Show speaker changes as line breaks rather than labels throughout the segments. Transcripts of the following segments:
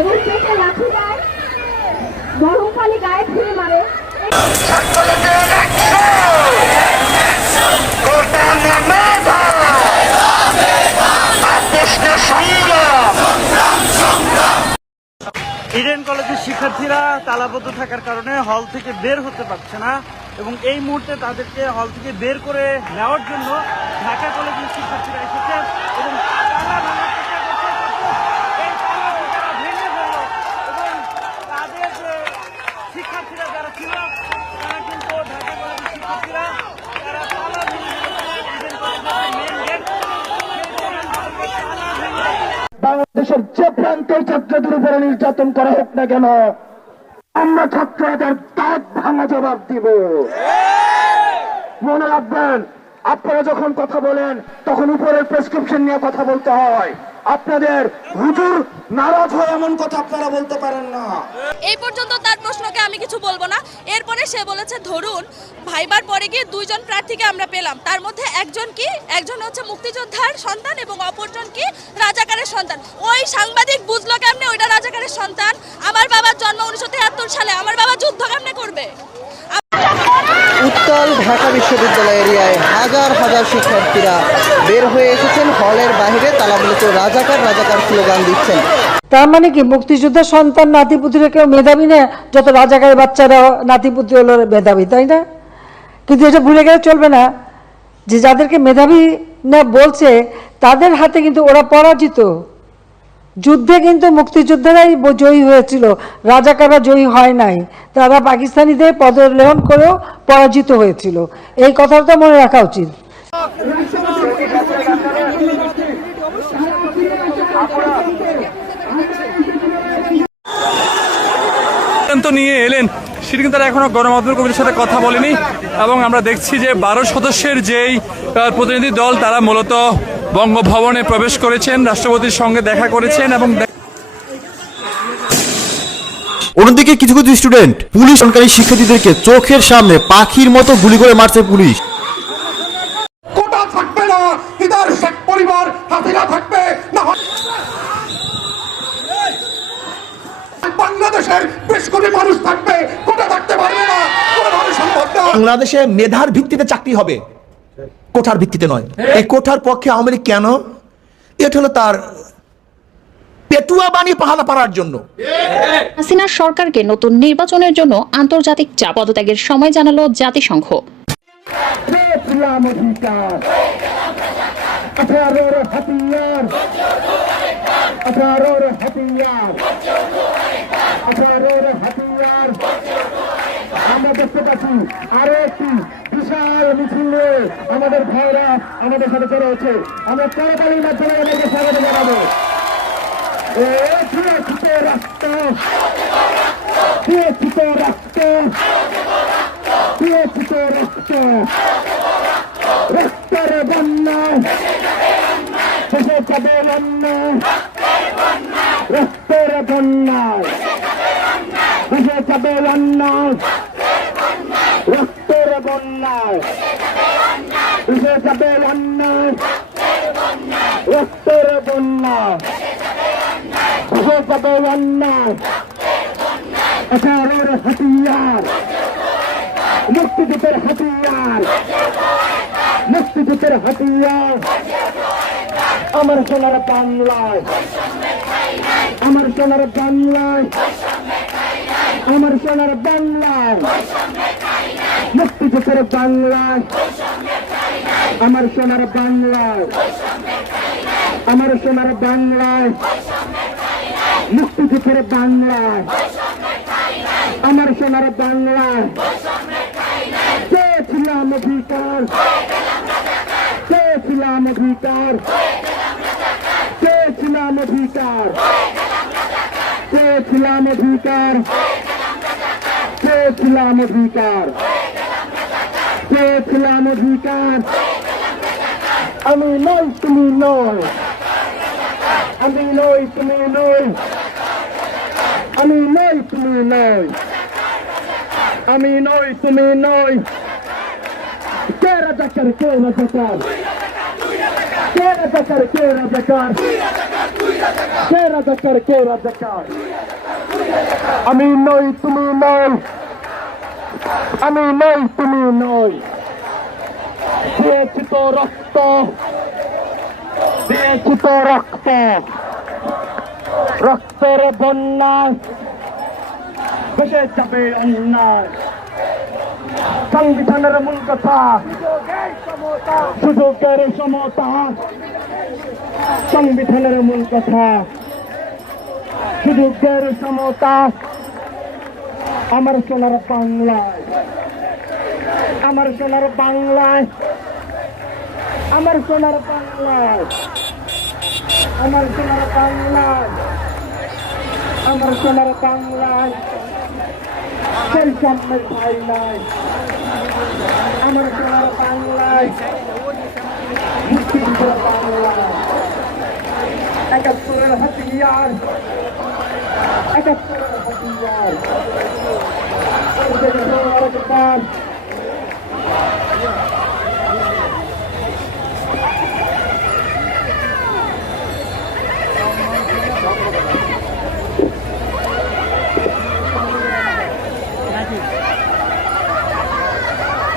এবং লাঠি দেয়, গরম পানি গায়ে ফিরে মারে।
ইডেন কলেজের শিক্ষার্থীরা তালাবদ্ধ থাকার কারণে হল থেকে বের হতে পারছে না এবং এই মুহূর্তে তাদেরকে হল থেকে বের করে নেওয়ার জন্য ঢাকা কলেজের শিক্ষার্থীরা এসেছে এবং তালা ভাঙার চেষ্টা করছে, কিন্তু এই তালা তারা ভেঙে ফেলল এবং তাদের যে শিক্ষার্থীরা যারা ছিল তারা কিন্তু ঢাকা কলেজের শিক্ষার্থীরা তারা তালা ভেঙে ফেলেছে ইডেন কলেজের মেন গেট তালা ভেঙে
বাংলাদেশের যে প্রান্তের ছাত্রদের উপরে নির্যাতন করা হোক না কেন, আমরা ছাত্রদের ভাঙা জবাব দিব। মনে রাখবেন, আপনারা যখন কথা বলেন, তখন উপরের প্রেসক্রিপশন নিয়ে কথা বলতে হয়। আপনাদের হুজুর নারাজ হয় এমন কথা আপনারা বলতে পারেন না।
এই পর্যন্ত তার প্রশ্নকে আমি কিছু বলব না। এরপরে সে বলেছে, ধরুন, ভাইবার পরে গিয়ে দুইজন প্রার্থীকে আমরা পেলাম। তার মধ্যে একজন কি? একজন হচ্ছে মুক্তিযোদ্ধার সন্তান এবং অপরজন কি? রাজাকারের সন্তান। ওই সাংবাদিক বুঝলো কেমনে ওইটা রাজাকারের সন্তান? আমার বাবার জন্ম উনিশশো তেহাত্তর সালে আমার বাবা যুদ্ধ কেমনে করবে?
উত্তল ঢাকা বিশ্ববিদ্যালয় এরিয়ায় হাজার হাজার শিক্ষার্থীরা বের হয়ে এসেছেন। হলের বাইরে তারা মূলত রাজাকার রাজাকার স্লোগান দিচ্ছেন।
তার মানে কি মুক্তিযোদ্ধার সন্তান নাতিপুতিরা কেউ মেধাবী না? যত রাজাকারের বাচ্চারা নাতিপুতি হলো মেধাবী তাই না? কিন্তু এটা ভুলে গেলে চলবে না যে যাদেরকে মেধাবী না বলছে, তাদের হাতে কিন্তু ওরা পরাজিত। যুদ্ধে কিন্তু মুক্তিযোদ্ধারাই জয়ী হয়েছিল। রাজাকাররা জয়ী হয় নাই। তারা পাকিস্তানিদের পদলেহন করেও পরাজিত হয়েছিল। এই কথাটা মনে রাখা উচিত।
নিয়ে এলেন। সেটি কিন্তু তারা এখনও গণমাধ্যম কমিটির সাথে কথা বলেনি এবং আমরা দেখছি যে বারো সদস্যের যেই প্রতিনিধি দল তারা মূলত বঙ্গভবনে প্রবেশ করেছেন রাষ্ট্রপতির সঙ্গে দেখা করেছেন এবং
অন্যদিকে কিছু কিছু স্টুডেন্ট পুলিশ সরকারি শিক্ষার্থীদেরকে চোখের সামনে পাখির মতো গুলি করে মারছে পুলিশ।
কোটা থাকবে না ইদার শেখ পরিবার হাসিনা থাকবে না বাংলাদেশের বেশ কোটি মানুষ থাকবে থাকতে পারবে না। কোনোভাবে সম্ভব না।
বাংলাদেশে মেধার ভিত্তিতে চাকরি হবে। কোঠার ভিত্তিতে নয়। এই কোঠার পক্ষে আওয়ামী লীগ কেন? এটা হলো তার পেটুয়া বানিয়ে পাহারা পাড়ার জন্য।
হাসিনার সরকারকে নতুন নির্বাচনের জন্য আন্তর্জাতিক চাপ পদত্যাগের সময় জানালো জাতিসংঘ।
হাতিয়ার। হাতিয়ার। আরও একটি বিশাল মিছিলে আমাদের ভাইরা আমাদের সাথে চলেছে আমরা চলাকালীর মাধ্যমে আমাদেরকে স্বাগত জানাব। রাষ্ট্র রক্তের বন্যা। শেষে বন্যায় শেষে যাবে অন্যায় শেষে যাবে অন্যায় রক্তের বন্যায় শেষে যাবে অন্যায় আঠারোর হাতিয়ার মুক্তিযুদ্ধের হাতিয়ার মুক্তিযুদ্ধের হাতিয়ার আমার সোনার বাংলায় আমার সোনার বাংলায় আমার সোনার বাংলায় মুক্তিযুদ্ধের বাংলায়, আমার সোনার বাংলায়, আমার সোনার বাংলায়, মুক্তিযুদ্ধের বাংলায়, আমার সোনার বাংলায়। চেয়েছিলাম অধিকার চেয়েছিলাম অধিকার চেয়েছিলাম অধিকার চেয়েছিলাম অধিকার চেয়েছিলাম অধিকার। চেয়েছিলাম অধিকার আমি নই তুমি নয় আমি নই তুমি নই আমি নই তুমি নয় আমি নই তুমি নই কে রাজাকার কে রাজাকার কে রাজাকার কে রাজাকার কে রাজাকার কে রাজাকার আমি নই তুমি নই আমি নই, তুমি নই। দিয়েছি তো রক্ত। দিয়েছি তো রক্ত। রক্তের বন্যা ভেসে যাবে অন্যায়। সংবিধানের মূল কথা, সুযোগের সমতা। সংবিধানের মূল কথা, সুযোগের সমতা। আমার সোনার বাংলায় আমার সোনার বাংলায় আমার সোনার বাংলায় আমার সোনার বাংলায় আমার সোনার বাংলায় সেই সামনের ভাই নাই। আমার সোনার বাংলায় একাত্তরের হাতিয়ার। একাত্তরের হাতিয়ার। একবার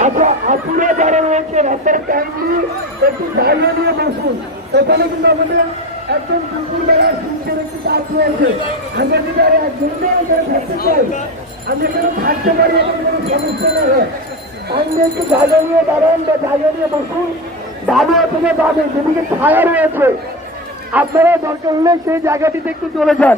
আচ্ছা আপনারা যারা রয়েছে রাস্তার কাইন্ডলি একটু জায়গা নিয়ে বসুন এখানে আমাদের একদম দুপুরবেলা একটি কাজ রয়েছে। আমরা যদি আর এক ঘণ্টা এখানে থাকতে চাই, আমি এখানে থাকতে পারি এখন কোনো সমস্যা না হয় আপনি একটু জায়গা নিয়ে দাঁড়ান, বা জায়গা নিয়ে বসুন দাবি থেকে দাদু যেদিকে ছায়া রয়েছে, আপনারা দরকার হলে সেই জায়গাটিতে একটু চলে যান।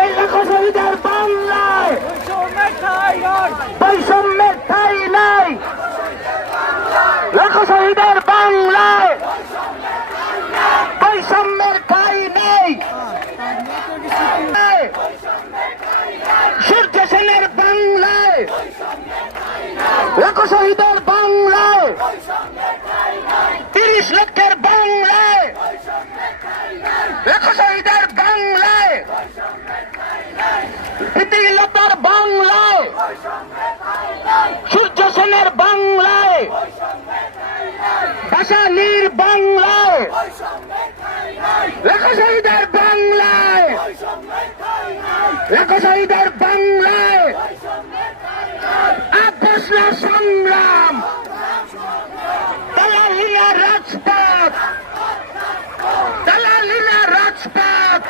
এই লাখো শহীদের বাংলায় বৈষম্যের ঠাই নাই লাখো শহীদের বাংলায় বৈষম্যের ঠাই নেই সূর্য সেনের বাংলায় লাখো শহীদের বাংলায় তিরিশ লক্ষের বাংলায় লাখো শহীদের বাংলায় প্রীতিলতার বাংলায় সূর্য সেনের বাংলায় ভাষানির বাংলায় লেখা শহীদের বাংলায়। লেখশহীদের বাংলায়। আপনার সংগ্রাম দালালিয়া রাজপথ দালালিয়া রাজপথ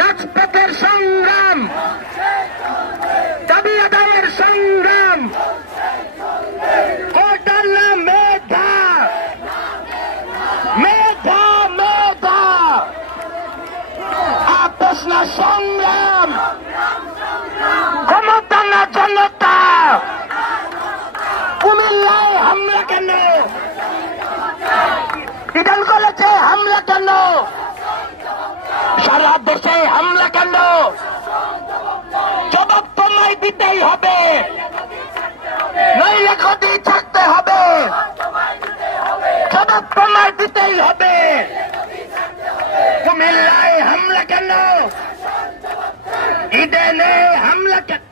রাজপথের সংগ্রাম দাবি আদায়ের সংগ্রাম কোটাল মেধা মেধা মেধা আপোষ না সংগ্রাম ক্ষমতা না জনতা কুমিল্লায় হামলা কেন ইডেন কলেজে হামলা কেন সারা দেশে হামলা কেন জবাব তোমায় দিতেই হবে। নইলে থাকতে হবে। জবাব তোমায় দিতেই হবে। কুমিল্লায় হামলা কেন? ইডেনে হামলা কেন?